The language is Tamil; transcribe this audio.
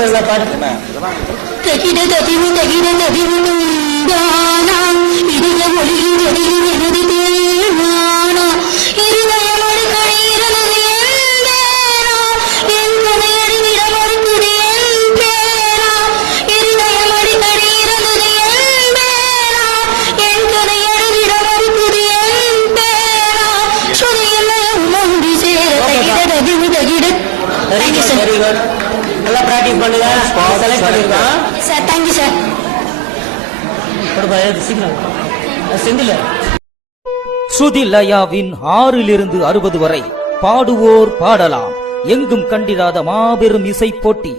பாட்டு தகிட. Thank you sir very good நல்லா பிராக்டிஸ் பண்ணுங்க. செலக்ட் பண்ணிருக்கோம் சார் தேங்க்யூ சார் கொடுப்பா எழுது சீக்கிரம். செந்தில். ஸ்ருதி லயாவின் ஆறிலிருந்து அறுபது வரை பாடுவோர் பாடலாம். எங்கும் கண்டிராத மாபெரும் இசை போட்டி.